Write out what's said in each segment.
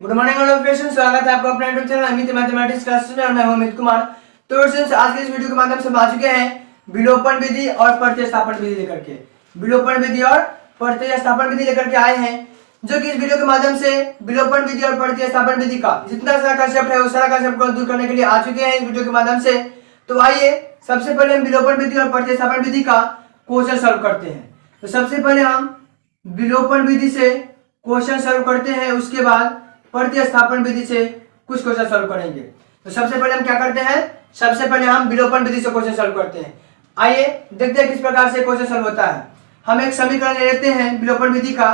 Good morning all friends, स्वागत है आपका अपना YouTube channel Amit mathematics classes में और मैं हूं अमित कुमार। तो फ्रेंड्स, आज के इस वीडियो के माध्यम से हम आ चुके हैं विलोपन विधि और प्रतिस्थापन विधि लेकर के। विलोपन विधि और प्रतिस्थापन विधि लेकर के आए हैं, जो कि इस वीडियो के माध्यम से विलोपन विधि और प्रतिस्थापन विधि का जितना सारा कंसेप्ट है उस सारा कंसेप्ट को दूर करने के लिए आ चुके हैं इस वीडियो के माध्यम से। तो आइए सबसे पहले हम विलोपन विधि और प्रतिस्थापन विधि का क्वेश्चन सॉल्व करते हैं। तो सबसे पहले हम विलोपन विधि से क्वेश्चन सॉल्व करते हैं, उसके बाद प्रतिस्थापन विधि से कुछ क्वेश्चन सॉल्व करेंगे। तो सबसे पहले हम क्या करते हैं, सबसे पहले हम विलोपन विधि से क्वेश्चन सॉल्व करते हैं। आइए देखते हैं किस प्रकार से क्वेश्चन सॉल्व होता है। हम एक समीकरण ले लेते हैं विलोपन विधि का,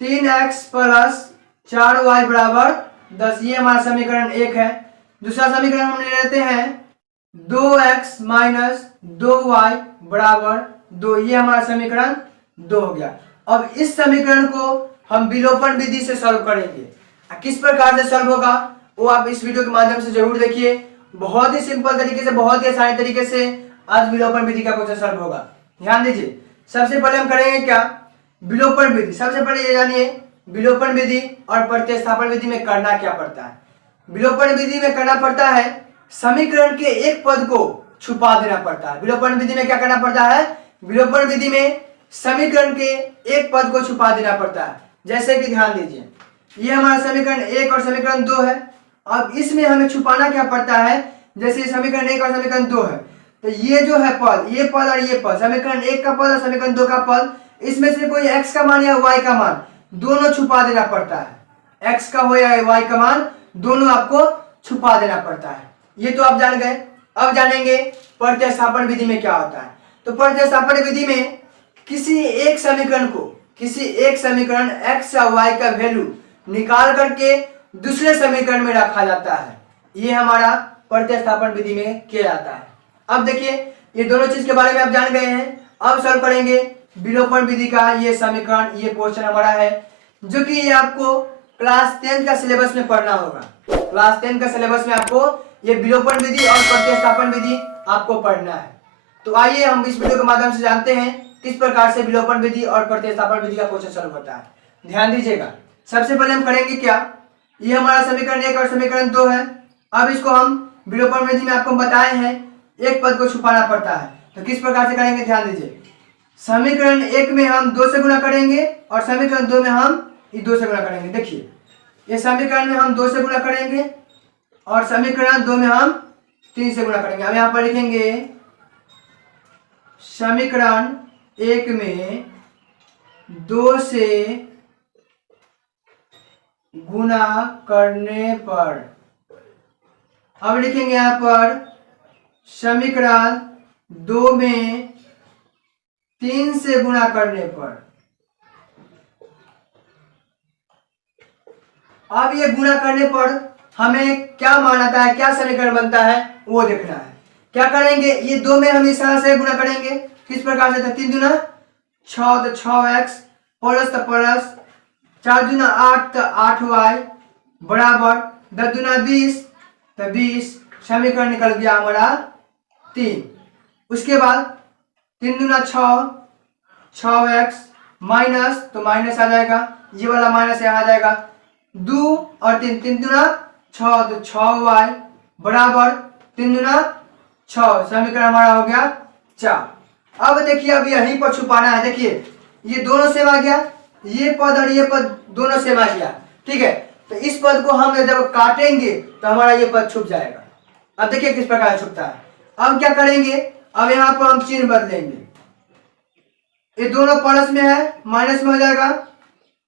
3x प्लस 4y बराबर 10, ये हमारा समीकरण 1 है। दूसरा समीकरण हम ले लेते हैं 2x माइनस 2y बराबर 2, ये हमारा समीकरण 2 हो गया। अब इस समीकरण को हम विलोपन विधि से सॉल्व करेंगे। किस प्रकार से सॉल्व होगा वो आप इस वीडियो के माध्यम से जरूर देखिए। बहुत ही सिंपल तरीके से, बहुत ही आसान तरीके से आज विलोपन विधि का क्वेश्चन सॉल्व होगा। ध्यान दीजिए, सबसे पहले हम करेंगे क्या, विलोपन विधि। सबसे पहले ये जानिए विलोपन विधि और प्रतिस्थापन विधि में करना क्या पड़ता है। विलोपन विधि में करना पड़ता है समीकरण के एक पद को छुपा देना पड़ता है। विलोपन विधि में क्या करना पड़ता है, विलोपन विधि में समीकरण के एक पद को छुपा देना पड़ता है। जैसे कि ध्यान दीजिए, ये हमारा समीकरण 1 और समीकरण 2 है। अब इसमें हमें छुपाना क्या पड़ता है, जैसे समीकरण 1 और समीकरण 2 है, तो ये जो है पद, ये पद और ये पद, समीकरण 1 का पद और समीकरण 2 का पद, इसमें से कोई x का मान या y का मान दोनों छुपा देना पड़ता है। x का हो या y का मान दोनों आपको छुपा देना पड़ता है। ये तो आप जान गए। अब जानेंगे प्रतिस्थापन विधि में क्या होता है। तो प्रतिस्थापन विधि में किसी एक समीकरण x या y का वैल्यू निकाल करके दूसरे समीकरण में रखा जाता है। ये हमारा प्रतिस्थापन विधि में किया जाता है। अब देखिए, ये दोनों चीज के बारे में आप जान गए हैं। अब सॉल्व करेंगे विलोपन विधि का ये समीकरण। ये क्वेश्चन हमारा है जो कि ये आपको क्लास 10 का सिलेबस में पढ़ना होगा। क्लास 10 का सिलेबस में आपको ये विलोपन विधि और प्रतिस्थापन विधि आपको पढ़ना है। तो आइए हम इस वीडियो के माध्यम से जानते हैं किस प्रकार से विलोपन विधि और प्रतिस्थापन विधि का क्वेश्चन सॉल्व होता है। ध्यान दीजिएगा, सबसे पहले हम करेंगे क्या, ये हमारा समीकरण 1 और समीकरण 2 है। अब इसको हम विलोपन विधि में आपको बताए हैं एक पद को छुपाना पड़ता है। तो किस प्रकार से करेंगे, ध्यान दीजिए, समीकरण 1 में हम 2 से गुणा करेंगे और समीकरण 2 में हम 2 से गुणा करेंगे। देखिए, ये समीकरण में हम 2 से गुणा करेंगे और समीकरण 2 में हम 3 से गुणा करेंगे। अब यहाँ पर लिखेंगे समीकरण 1 में 2 से गुणा करने पर, अब लिखेंगे यहां पर समीकरण 2 में 3 से गुणा करने पर। अब ये गुणा करने पर हमें क्या मान आता है, क्या समीकरण बनता है वो देखना है। क्या करेंगे, ये 2 में हम इस तरह से गुणा करेंगे। किस प्रकार से, 3 दूना 6 तो 6x प्लस तो प्लस 4 दूना 8 तो 8y बराबर 10 दूना 20 तो 20। समीकरण निकल गया हमारा 3। उसके बाद 3 दूना 6x माइनस तो माइनस आ जाएगा, ये वाला माइनस यहाँ आ जाएगा, 2 और 3, 3 दूना 6 तो 6y बराबर 3 दूना 6। समीकरण हमारा हो गया 4। अब देखिए, अब यहीं पर छुपाना है। देखिए, ये दोनों सेम आ गया, ये पद और ये पद दोनों सेम आ गया। ठीक है, तो इस पद को हम जब काटेंगे तो हमारा ये पद छुप जाएगा। अब देखिए किस प्रकार छुपता है। अब क्या करेंगे, अब यहाँ पर हम चिन्ह बदलेंगे। ये दोनों प्लस में है, माइनस में हो जाएगा,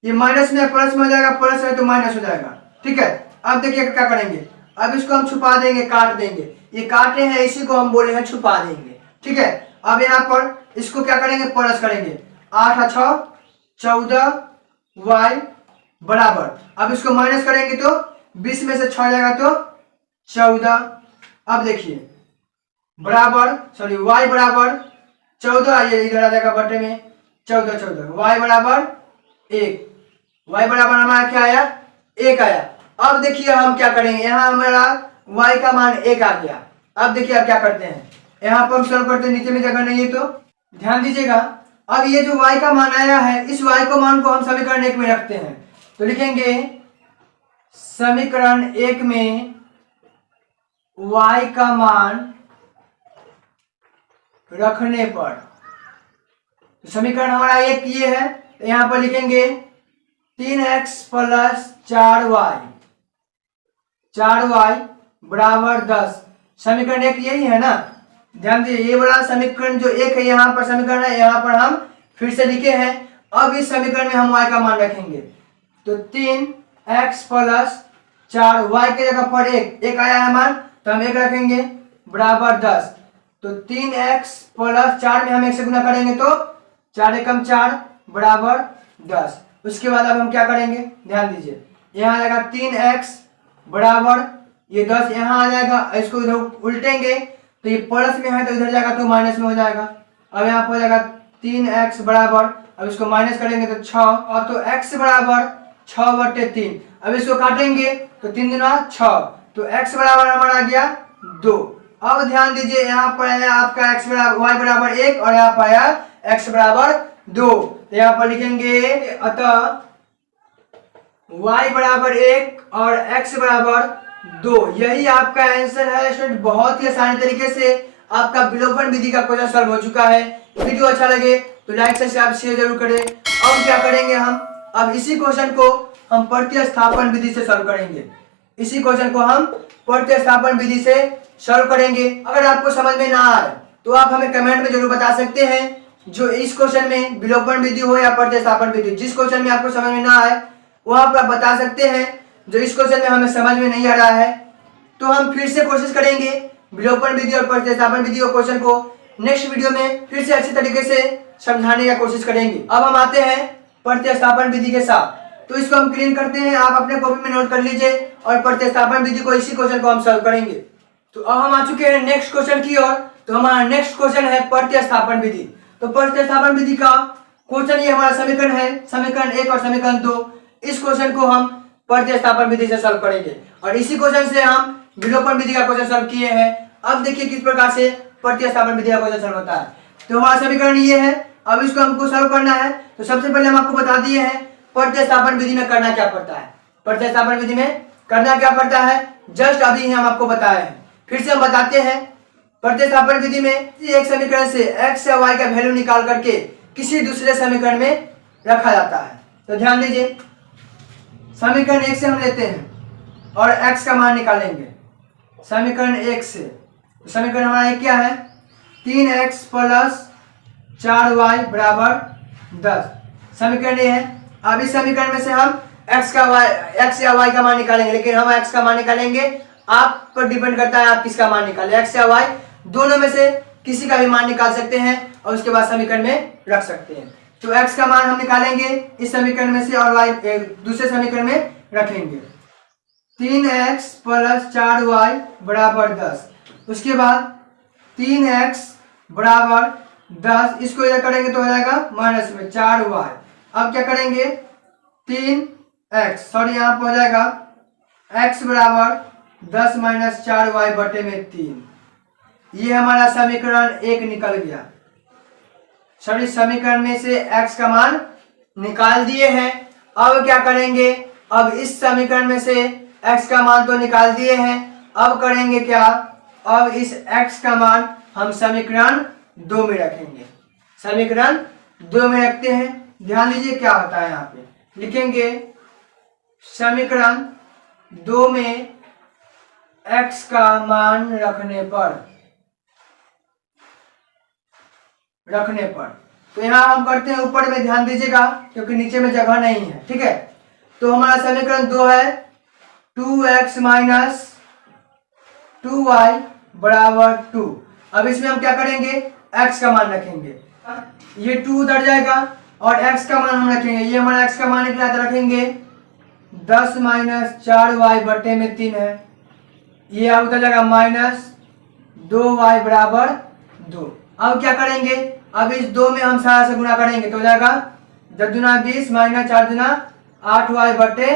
ये माइनस में है प्लस में हो जाएगा, प्लस है तो माइनस हो जाएगा। ठीक है, अब देखिए क्या करेंगे, अब इसको हम छुपा देंगे, काट देंगे। ये काटे हैं, इसी को हम बोले हैं छुपा देंगे। ठीक है, अब यहाँ पर इसको क्या करेंगे, प्लस करेंगे, 8 और 6 14y बराबर, अब इसको माइनस करेंगे तो 20 में से 6 जाएगा तो 14। अब देखिए बराबर, सॉरी, y बराबर 14, ये इधर आ जाएगा बटे में 14, y बराबर 1, y बराबर हमारा क्या आया, 1 आया। अब देखिए हम क्या करेंगे, यहाँ हमारा y का मान 1 आ गया। अब देखिए अब क्या करते हैं, यहाँ पर हम सॉल्व करते हैं, नीचे में जगह नहीं है तो ध्यान दीजिएगा। अब ये जो y का मान आया है, इस y को मान को हम समीकरण 1 में रखते हैं। तो लिखेंगे समीकरण 1 में y का मान रखने पर, समीकरण हमारा एक ये है, तो यहां पर लिखेंगे 3x प्लस 4y बराबर 10। समीकरण एक यही है ना, ध्यान दीजिए। ये वाला समीकरण जो एक है यहाँ पर समीकरण है, यहाँ पर हम फिर से लिखे हैं। अब इस समीकरण में हम y का मान रखेंगे, तो 3x प्लस 4y के जगह पर एक आया है मान, तो हम एक रखेंगे बराबर 10। तो 3x प्लस 4 में हम 1 से गुना करेंगे तो 4 एकम 4 बराबर 10। उसके बाद अब हम क्या करेंगे, ध्यान दीजिए। यहाँ आ जाएगा 3x बराबर ये 10 यहाँ आ जाएगा, इसको इधर उल्टेंगे तो ये प्लस में है तो इधर जाएगा तो माइनस में हो जाएगा। अब यहाँ पर हो जाएगा 3x बराबर, अब इसको माइनस करेंगे तो 6, और तो x बराबर 6/3। अब इसको काटेंगे तो 3 दूना 6, तो x बराबर हमारा आ गया 2। अब ध्यान दीजिए, यहाँ पर है आपका x बराबर y बराबर 1 और यहाँ पर आया x बराबर 2, तो यहाँ पर लिखेंगे अतः y बराबर 1 और x बराबर 2। यही आपका आंसर है स्टूडेंट। बहुत ही आसानी तरीके से आपका विलोपन विधि का क्वेश्चन सॉल्व हो चुका है। वीडियो अच्छा लगे तो लाइक सब्सक्राइब शेयर जरूर करें। अब क्या करेंगे हम, अब इसी क्वेश्चन को हम प्रतिस्थापन विधि से सॉल्व करेंगे। इसी क्वेश्चन को हम प्रतिस्थापन विधि से सॉल्व करेंगे। अगर आपको समझ में ना आए तो आप हमें कमेंट में जरूर बता सकते हैं। जो इस क्वेश्चन में विलोपन विधि हो या प्रतिस्थापन विधि, जिस क्वेश्चन में आपको समझ में ना आए वहां पर आप बता सकते हैं। जो इस क्वेश्चन में हमें समझ में नहीं आ रहा है तो हम फिर से कोशिश करेंगे विलोपन विधि और प्रतिस्थापन विधि और क्वेश्चन को नेक्स्ट वीडियो में फिर से अच्छी तरीके से समझाने की कोशिश करेंगे। अब हम आते हैं प्रतिस्थापन विधि के साथ, तो इसको हम क्लीन करते हैं। आप अपने कॉपी में नोट कर लीजिए और प्रतिस्थापन विधि को, इसी क्वेश्चन को हम सॉल्व करेंगे। तो अब हम आ चुके हैं नेक्स्ट क्वेश्चन की ओर। तो हमारा नेक्स्ट क्वेश्चन है प्रतिस्थापन विधि। तो प्रतिस्थापन विधि का क्वेश्चन ये हमारा समीकरण है, समीकरण 1 और समीकरण 2। इस क्वेश्चन को हम प्रतिस्थापन विधि से सॉल्व करेंगे और इसी क्वेश्चन से हम विलोपन विधि का क्वेश्चन सॉल्व किए हैं। अब देखिए किस प्रकार से प्रतिस्थापन विधि का क्वेश्चन सॉल्व होता है। तो हमारा समीकरण ये है, अब इसको हमको सॉल्व करना है। तो सबसे पहले हम आपको बता दिए हैं प्रतिस्थापन विधि में करना क्या पड़ता है। प्रतिस्थापन विधि में करना क्या पड़ता है जस्ट अभी हम आपको बताए हैं। फिर से हम बताते हैं। प्रतिस्थापन विधि में एक समीकरण से x या y का वैल्यू निकाल करके किसी दूसरे समीकरण में रखा जाता है। तो ध्यान दीजिए, समीकरण 1 से हम लेते हैं और x का मान निकालेंगे समीकरण 1 से। तो समीकरण हमारा एक क्या है, 3x प्लस 4y बराबर 10। समीकरण ये है। अब इस समीकरण में से हम x या y का मान निकालेंगे, लेकिन हम x का मान निकालेंगे, आप पर डिपेंड करता है आप किसका मान निकालें। x या y दोनों में से किसी का भी मान निकाल सकते हैं और उसके बाद समीकरण में रख सकते हैं। तो x का मान हम निकालेंगे इस समीकरण में से और y दूसरे समीकरण में रखेंगे। 3x प्लस 4y बराबर 10। उसके बाद 3x बराबर 10, इसको इधर करेंगे तो हो जाएगा माइनस में 4y। अब क्या करेंगे 3x, सॉरी यहाँ पर हो जाएगा x बराबर 10 माइनस 4y बटे में 3। ये हमारा समीकरण 1 निकल गया। सॉरी, समीकरण में से x का मान निकाल दिए हैं। अब क्या करेंगे, अब इस समीकरण में से x का मान तो निकाल दिए हैं, अब करेंगे क्या, अब इस x का मान हम समीकरण 2 में रखेंगे। समीकरण 2 में रखते हैं। ध्यान दीजिए क्या होता है, यहाँ पे लिखेंगे समीकरण 2 में x का मान रखने पर तो यहाँ हम करते हैं ऊपर में, ध्यान दीजिएगा क्योंकि नीचे में जगह नहीं है। ठीक है, तो हमारा समीकरण 2 है 2x माइनस 2y बराबर 2। अब इसमें हम क्या करेंगे, x का मान रखेंगे, ये 2 उधर जाएगा और x का मान हम रखेंगे। ये हमारा x का मान निकला तो रखेंगे 10 माइनस 4y बटे में 3 है। ये अब उधर जाएगा माइनस 2y बराबर 2। अब क्या करेंगे, अब इस 2 में हम सारा से गुणा करेंगे तो हो जाएगा 10 दूना 20 माइनस 4 दूना 8y बटे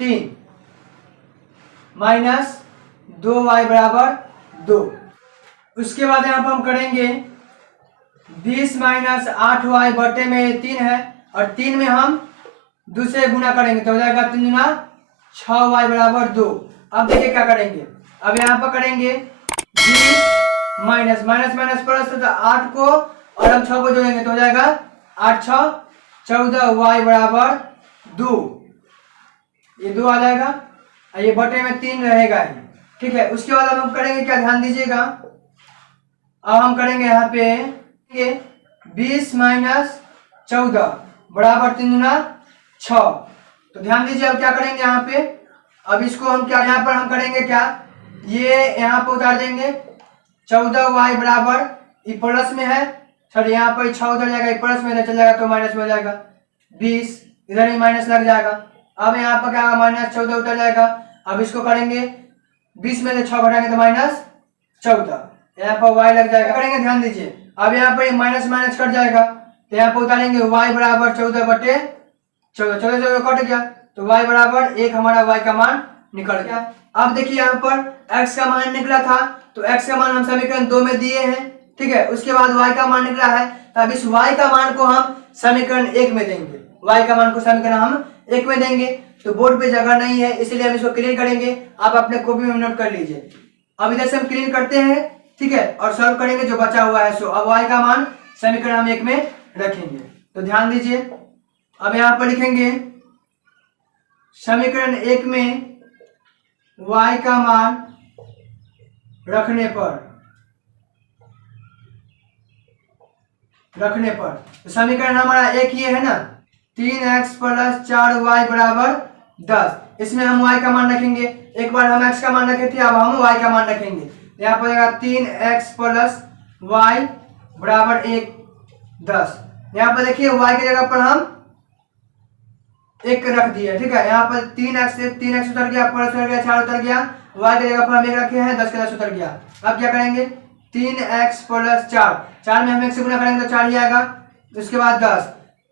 3 माइनस 2y बराबर 2। उसके बाद यहाँ पर हम करेंगे 20 माइनस 8y बटे में 3 है और 3 में हम दूसरे गुना करेंगे तो हो जाएगा 3 दूना 6y बराबर 2। अब देखिए क्या करेंगे, अब यहाँ पर करेंगे 20 माइनस माइनस माइनस प्लस, तो 8 को और हम 6 को जोड़ेंगे तो हो जाएगा 8 6 14, y बराबर 2, ये 2 आ जाएगा, ये बटे में 3 रहेगा ही। ठीक है, उसके बाद अब हम करेंगे क्या, ध्यान दीजिएगा, अब हम करेंगे यहाँ पे 20 माइनस 14 बराबर 3 गुना 6। तो ध्यान दीजिए अब क्या करेंगे यहाँ पे, अब इसको हम क्या यहाँ पर हम करेंगे क्या, ये यहाँ पर उतार देंगे 14y बराबर, ये प्लस में है, सॉरी यहाँ पर 6 उधर जाएगा, ये प्लस में चल जाएगा तो माइनस में हो जाएगा 20, इधर ही माइनस लग जाएगा। अब यहाँ पर क्या होगा, माइनस 14 उतर जाएगा। अब इसको करेंगे 20 में से 6 घटाएंगे तो माइनस 14, यहाँ पर y लग जाएगा, करेंगे ध्यान दीजिए। अब यहाँ पर माइनस माइनस कट जाएगा तो यहाँ पर उतारेंगे y बराबर 14 बटे 14, 14 कट गया तो y बराबर 1, हमारा y का मान निकल गया। अब देखिए यहाँ पर x का मान निकला था तो x का मान हम समीकरण 2 में दिए हैं, ठीक है। उसके बाद y का मान निकला है तो अब इस y का मान को हम समीकरण 1 में देंगे, y का मान को समीकरण हम 1 में देंगे। तो बोर्ड पे जगह नहीं है इसलिए हम इसको क्लीन करेंगे, आप अपने कॉपी में नोट कर लीजिए। अब इधर से हम क्लीन करते हैं, ठीक है, और सॉल्व करेंगे जो बचा हुआ है। सो अब y का मान समीकरण हम 1 में रखेंगे, तो ध्यान दीजिए। अब यहाँ पर लिखेंगे समीकरण 1 में y का मान रखने पर तो समीकरण हमारा एक ही है ना, 3x प्लस 4y बराबर 10। इसमें हम y का मान रखेंगे, एक बार हम x का मान रखे थे, अब हम y का मान रखेंगे। यहाँ पर आएगा 3x प्लस y बराबर 10। यहाँ पर देखिए y की जगह पर हम 1 रख दिए, ठीक है। यहाँ पर 3x उतर गया, प्लस उतर गया, 4 उतर गया, y की जगह पर हम 1 रखे हैं, 10 के 10 उतर गया। अब क्या करेंगे, 3x प्लस 4 में हम 1 से गुना करेंगे तो 4 ही आएगा, उसके बाद 10,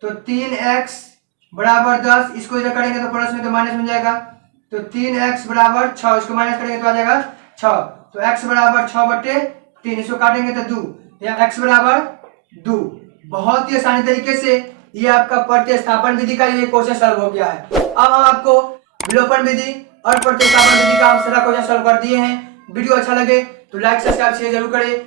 तो 3x बराबर 10, इसको इधर करेंगे तो प्लस में तो माइनस में जाएगा, तो 3x बराबर 6, इसको माइनस करेंगे तो आ जाएगा 6, तो x बराबर 6 बटे 3, इसको काटेंगे तो 2, यहाँ x बराबर 2। बहुत ही आसानी तरीके से ये आपका प्रतिस्थापन विधि का ये क्वेश्चन सॉल्व हो गया है। अब हम आपको विलोपन विधि और प्रतिस्थापन विधि का हम सारा क्वेश्चन सॉल्व कर दिए हैं। वीडियो अच्छा लगे तो लाइक सब्सक्राइब शेयर जरूर करें।